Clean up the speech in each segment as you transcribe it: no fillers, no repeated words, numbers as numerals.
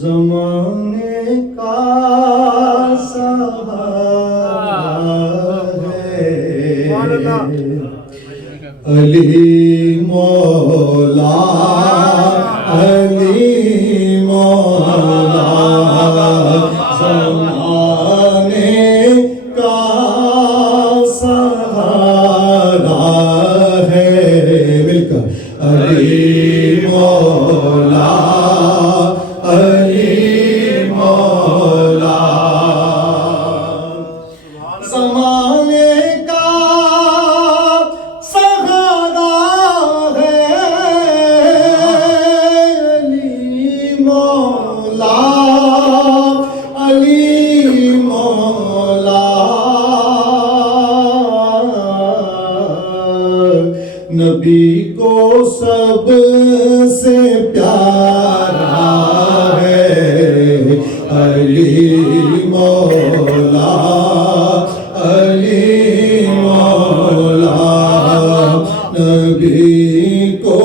زمانے کا سہارا ہے علی مولا، علی مولا، زمانے کا سہارا ہے، مل کر علی مولا، علی مولا، زمانے کا سہارا ہے علی مولا، علی مولا، نبی کو سب سے پیارا ہے علی مولا، علی مولا، نبی کو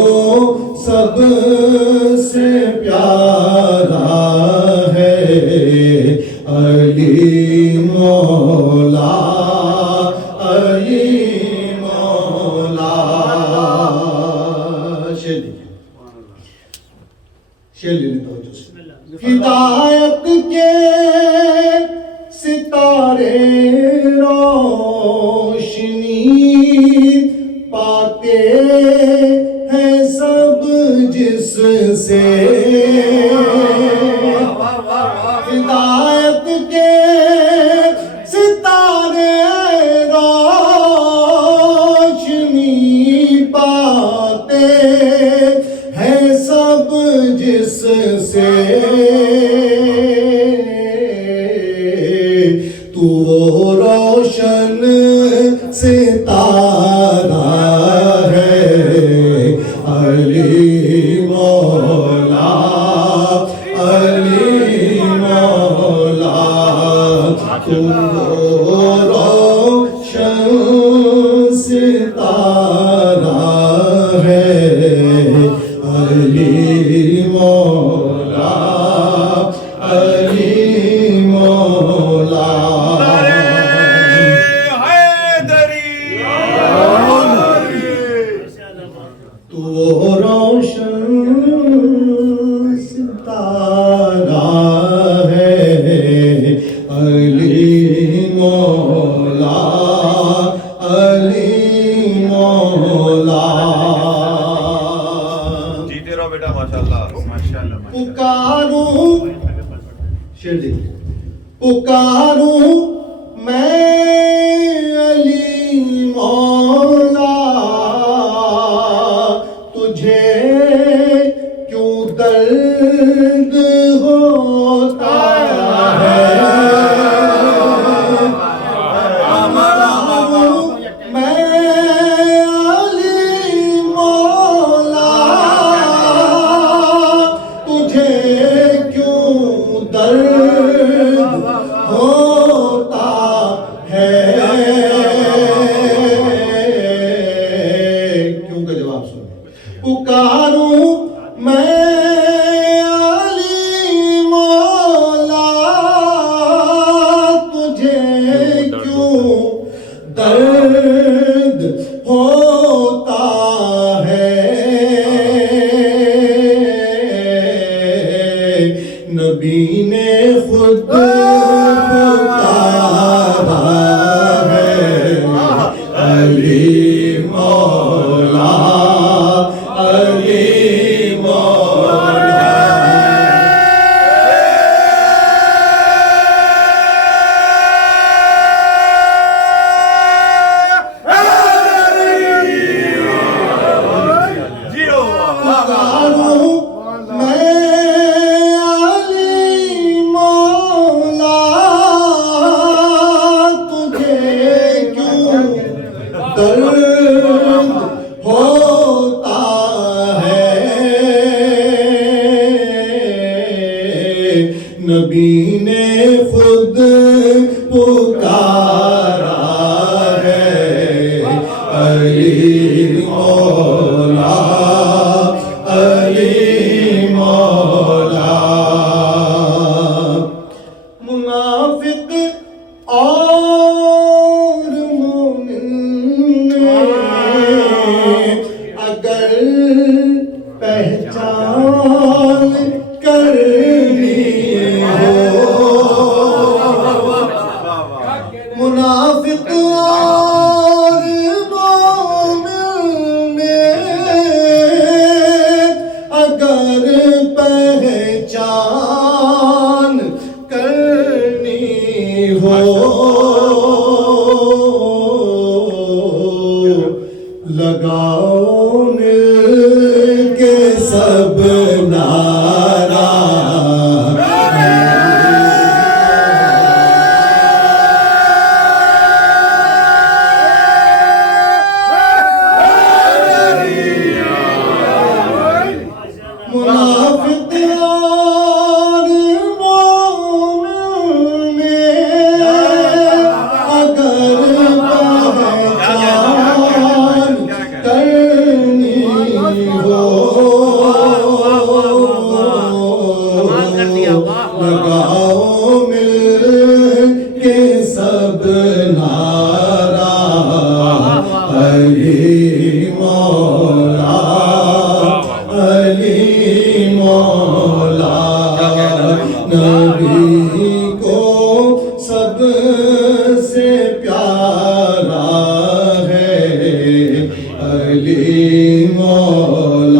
سب سے پیارا ہے علی مولا، علی مولا۔ شعر لینے توجہ سے، ہدایت کے ستارے روشنی پاتے ہیں سب جس سے، ہدایت کے ستارے روشنی پاتے ہیں سب جس سے، تو وہ روشن ستارہ ہے علی مولا، علی مولا، تو وہ روشن ستارہ ہے علی مولا، علی مولا۔ تو وہ روشن ستارہ ہے علی مولا، علی مولا۔ جیتے رہو بیٹا، ماشاءاللہ ماشاءاللہ۔ پکاروں، شعر دیکھیں، پکاروں میں علی مولا، تجھے کیوں درد ہوتا ہے، میں علی مولا، تجھے کیوں درد ہوتا ہے، کیوں کا جواب سنیں، پکاروں میں علی مولا، تجھے کیوں درد ہوتا ہے، نبی نے خود پکارا ہے علی مولا، علی مولا۔ پکاروں میں علی مولا، تجھے کیوں درد ہوتا ہے، نبی نے خود پکارا ہے علی مولا، علی مولا۔ لگاؤ مل کے سب نعرہ منافق اور مومن میں اگر پہچان کرنی ہو لگاؤ مل کے سب نعرہ علی مولا علی مولا نبی کو سب سے پیارا ہے علی مولا